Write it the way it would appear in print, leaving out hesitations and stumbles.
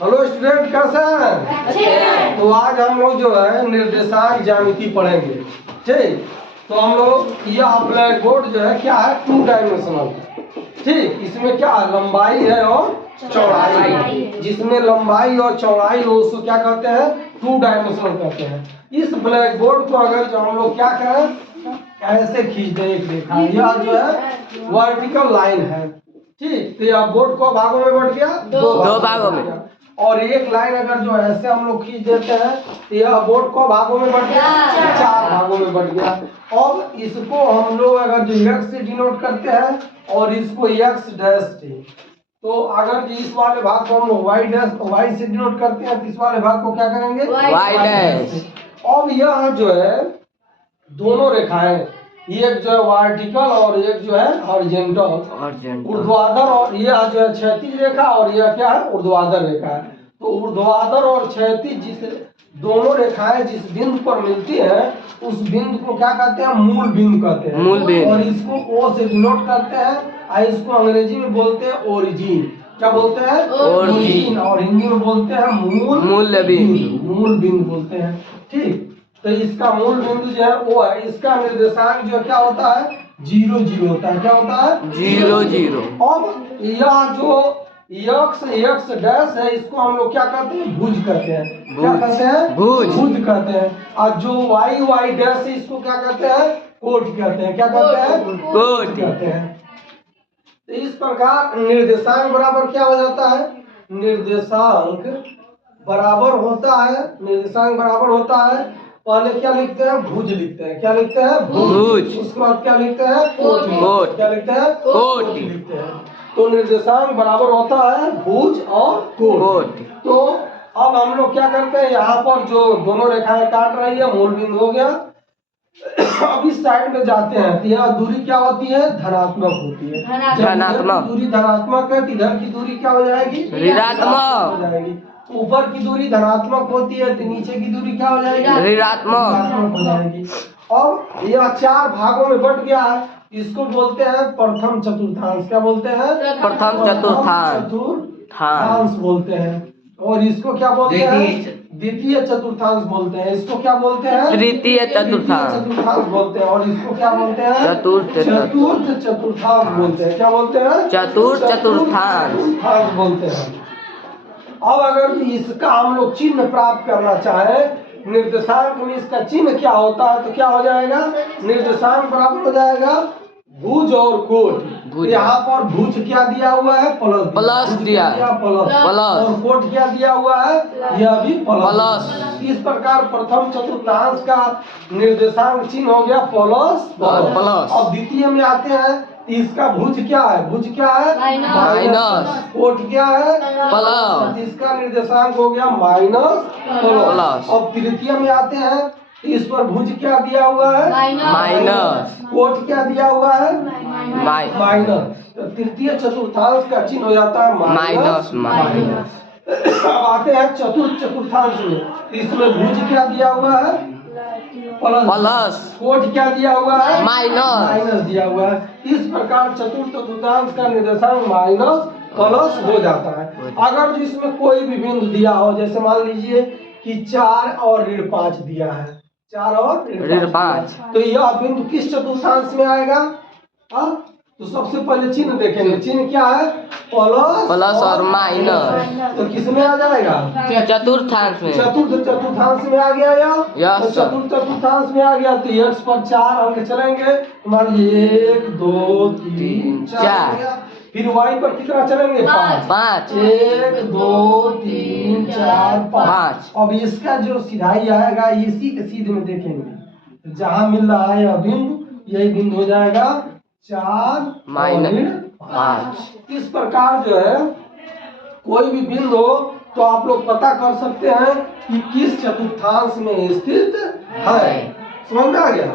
Hello student, कैसे हैं? तो आज हम लोग जो है निर्देशांक ज्यामिति पढ़ेंगे। ठीक, तो हम लोग यह ब्लैक बोर्ड जो है क्या है, 2 डायमेंशनल। ठीक, इसमें क्या है, लंबाई है और चौड़ाई। जिसमें लंबाई और चौड़ाई हो उसको क्या कहते हैं, 2 डायमेंशनल कहते हैं। इस ब्लैक बोर्ड को अगर जो हम लोग क्या करें, ऐसे खींच दें एक रेखा, यह जो है वर्टिकल लाइन है। ठीक, तो यह बोर्ड को भागों में बढ़ गया, 2 भागों में। और एक लाइन अगर जो ऐसे हम लोग खींच देते हैं तो यह बोर्ड को भागों में बढ़ गया, 4 भागों में बढ़ गया। अब इसको हम लोग अगर जो x से डिनोट करते हैं और इसको x डैश से, तो अगर इस वाले भाग को हम लोग y से डिनोट करते हैं तो इस वाले भाग को क्या करेंगे, y डैश। अब यह जो है दोनों रेखाएं, एक जो है वर्टिकल और एक जो है हॉरिजॉन्टल, ऊर्ध्वाधर, और यह जो है क्षैतिज रेखा और यह क्या है, ऊर्ध्वाधर रेखा है। तो ऊर्ध्वाधर और क्षैतिज जिस दोनों रेखाएं जिस बिंदु पर मिलती हैं उस बिंदु को क्या कहते हैं, मूल बिंदु कहते हैं। मूल बिंदु। और इसको O से डिनोट करते हैं और इसको अंग्रेजी में बोलते हैं ओरिजिन। क्या बोलते हैं, ओरिजिन। और हिंदी में बोलते हैं मूल बिंदु। मूल बिंदु बोलते हैं। ठीक, तो इसका मूल बिंदु जो है वो है, इसका निर्देशांक जो क्या होता है, 0 0 होता है। क्या होता है, 0 0। अब यह जो x डैश है इसको हम लोग क्या कहते हैं, भुज कहते हैं। क्या कहते हैं, भुज कहते हैं। और जो y डैश है इसको क्या कहते हैं, कोट कहते हैं। क्या कहते हैं, कोट कहते हैं। तो इस प्रकार निर्देशांक बराबर क्या हो जाता है, निर्देशांक बराबर होता है पहले क्या लिखते हैं, भुज लिखते हैं। क्या लिखते हैं, भुज। उसके बाद क्या लिखते हैं, कोट। क्या लिखते हैं, कोट लिखते हैं। तो निर्देशांक बराबर होता है भुज और कोट। तो अब हम लोग क्या करते हैं, यहाँ पर जो दोनों रेखाएं काट रही है मूल बिंदु हो गया। अब इस साइड में जाते हैं तो यह दूरी क्या होती है, धनात्मक होती है। धनात्मक दूरी धनात्मक है, इधर की दूरी क्या हो जाएगी, ऋणात्मक हो जाएगी। ऊपर की दूरी धनात्मक होती है तो नीचे की दूरी क्या हो जाएगी, ऋणात्मक हो जाएगी। अब यह 4 भागों में बट गया है, इसको बोलते हैं प्रथम चतुर्थांश। क्या बोलते हैं, प्रथम चतुर्थांश बोलते हैं। और इसको क्या बोलते हैं, द्वितीय चतुर्थांश बोलते हैं। इसको क्या बोलते हैं, तृतीय चतुर्थांश बोलते हैं। और इसको क्या बोलते हैं, चतुर्थ चतुर्थांश बोलते हैं। क्या बोलते हैं, चतुर्थ चतुर्थांश बोलते हैं। अब अगर इसका हम लोग चिन्ह प्राप्त करना चाहे, निर्देशांक में इसका चिन्ह क्या होता है, तो क्या हो जाएगा, निर्देशांक बराबर हो जाएगा भुज और कोट। यहाँ पर भुज क्या दिया हुआ है, प्लस दिया, प्लस। और कोट क्या दिया हुआ है, यह भी प्लस। इस प्रकार प्रथम चतुर्थांश का निर्देशांक चिन्ह हो गया प्लस। अब द्वितीय में आते हैं, इसका भुज क्या है, माइनस। कोट क्या है, प्लस। इसका निर्देशांक हो गया माइनस। अब तृतीय में आते हैं, इस पर भुज क्या दिया हुआ है, माइनस। कोट क्या दिया हुआ है, माइनस। तो तृतीय चतुर्थांश का चिन्ह हो जाता है माइनस। अब आते हैं चतुर्थ चतुर्थांश में, इसमें भुज क्या दिया हुआ है, प्लस। कोट क्या दिया हुआ है, माइनस दिया हुआ है। इस प्रकार चतुर्थ चतुर्थांश का निर्देशांक माइनस प्लस हो जाता है। अगर जिसमें कोई भी बिंदु दिया हो, जैसे मान लीजिए कि 4 और ऋण 5 दिया है, 4 और ऋण 5, तो यह बिंदु किस चतुर्थांश में आएगा। तो सबसे पहले चिन्ह देखेंगे, चिन्ह क्या है, प्लस और माइनस। तो किस में आ जाएगा, चतुर्थांश में। चतुर्थ चतुर्थांश में आ गया या तो चतुर्थ चतुर्थांश में आ गया तो x पर 4 अंक चलेंगे। मान लीजिए 1 2 3 4। फिर y पर कितना चलेंगे, 5। 1 2 3 4 5। अब इसका जो सिधाई आएगा इसी के सीधे में देखेंगे, जहाँ मिल रहा है यह बिंदु, यही बिंदु हो जाएगा 4 माइनस 5। इस प्रकार जो है कोई भी बिंदु हो तो आप लोग पता कर सकते हैं कि किस चतुर्थांश में स्थित है। समझ में आ गया।